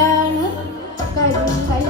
ดานะกลายเป็าย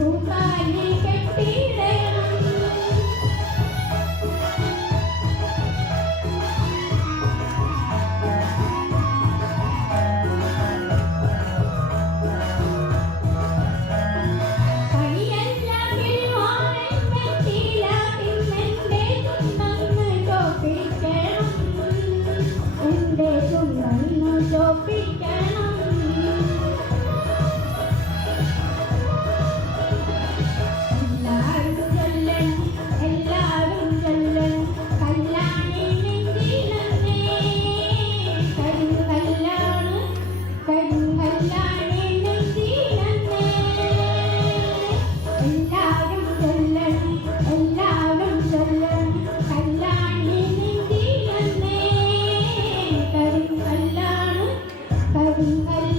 不在你被 Thank you.